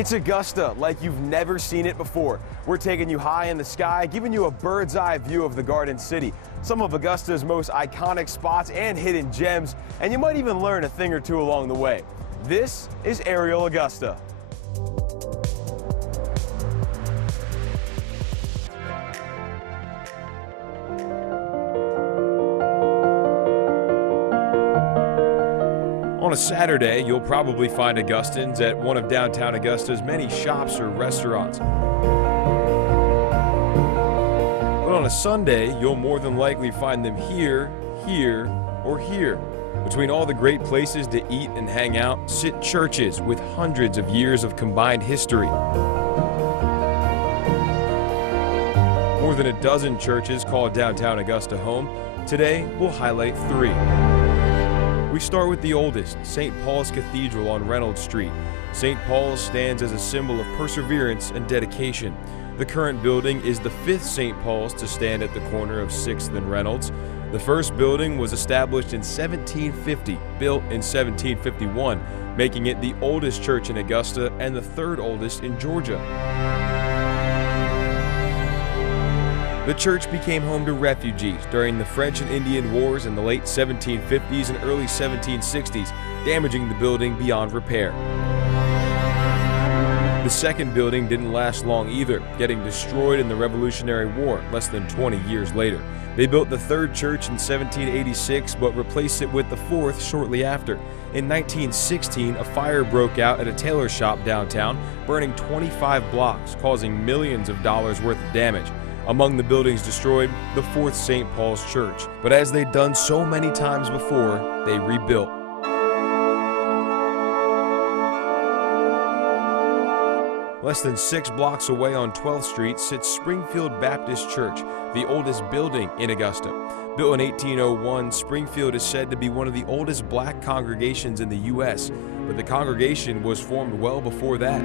It's Augusta like you've never seen it before. We're taking you high in the sky, giving you a bird's eye view of the Garden City, some of Augusta's most iconic spots and hidden gems, and you might even learn a thing or two along the way. This is Aerial Augusta. On a Saturday, you'll probably find Augustans at one of downtown Augusta's many shops or restaurants. But on a Sunday, you'll more than likely find them here, or here. Between all the great places to eat and hang out, sit churches with hundreds of years of combined history. More than a dozen churches call downtown Augusta home. Today, we'll highlight 3. We start with the oldest, St. Paul's Cathedral on Reynolds Street. St. Paul's stands as a symbol of perseverance and dedication. The current building is the 5th St. Paul's to stand at the corner of 6th and Reynolds. The first building was established in 1750, built in 1751, making it the oldest church in Augusta and the 3rd oldest in Georgia. The church became home to refugees during the French and Indian Wars in the late 1750s and early 1760s, damaging the building beyond repair. The second building didn't last long either, getting destroyed in the Revolutionary War less than 20 years later. They built the 3rd church in 1786, but replaced it with the 4th shortly after. In 1916, a fire broke out at a tailor shop downtown, burning 25 blocks, causing millions of dollars worth of damage. Among the buildings destroyed, the 4th St. Paul's Church. But as they'd done so many times before, they rebuilt. Less than 6 blocks away on 12th Street sits Springfield Baptist Church, the oldest building in Augusta. Built in 1801, Springfield is said to be one of the oldest black congregations in the U.S., but the congregation was formed well before that.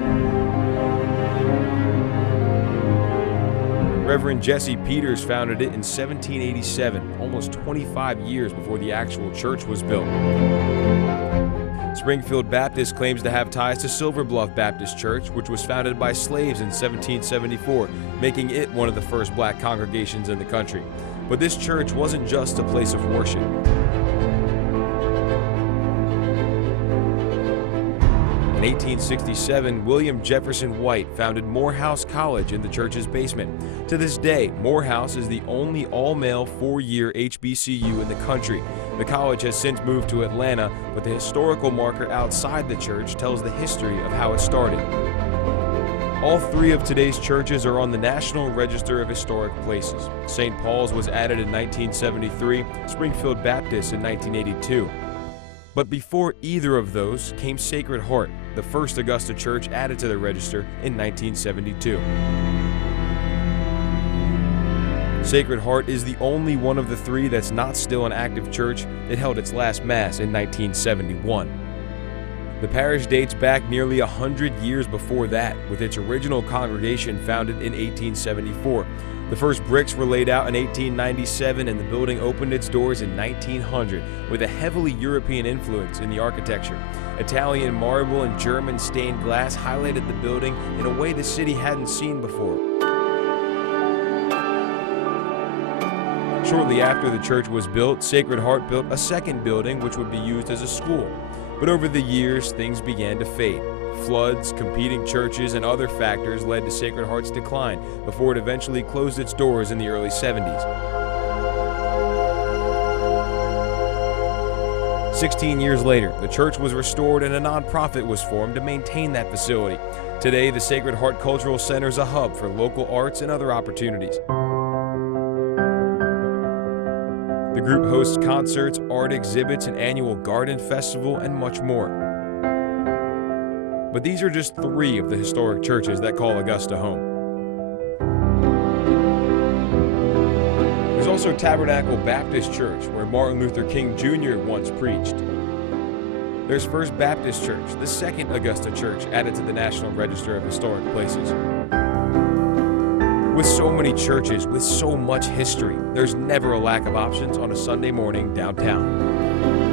Reverend Jesse Peters founded it in 1787, almost 25 years before the actual church was built. Springfield Baptist claims to have ties to Silver Bluff Baptist Church, which was founded by slaves in 1774, making it one of the first black congregations in the country. But this church wasn't just a place of worship. In 1867, William Jefferson White founded Morehouse College in the church's basement. To this day, Morehouse is the only all-male 4-year HBCU in the country. The college has since moved to Atlanta, but the historical marker outside the church tells the history of how it started. All 3 of today's churches are on the National Register of Historic Places. St. Paul's was added in 1973, Springfield Baptist in 1982. But before either of those came Sacred Heart, the first Augusta church added to the register in 1972. Sacred Heart is the only one of the 3 that's not still an active church. It held its last Mass in 1971. The parish dates back nearly 100 years before that, with its original congregation founded in 1874. The first bricks were laid out in 1897 and the building opened its doors in 1900 with a heavily European influence in the architecture. Italian marble and German stained glass highlighted the building in a way the city hadn't seen before. Shortly after the church was built, Sacred Heart built a second building which would be used as a school. But over the years, things began to fade. Floods, competing churches, and other factors led to Sacred Heart's decline before it eventually closed its doors in the early 70s. 16 years later, the church was restored and a nonprofit was formed to maintain that facility. Today, the Sacred Heart Cultural Center is a hub for local arts and other opportunities. The group hosts concerts, art exhibits, an annual garden festival, and much more. But these are just 3 of the historic churches that call Augusta home. There's also Tabernacle Baptist Church, where Martin Luther King Jr. once preached. There's First Baptist Church, the second Augusta church added to the National Register of Historic Places. With so many churches, with so much history, there's never a lack of options on a Sunday morning downtown.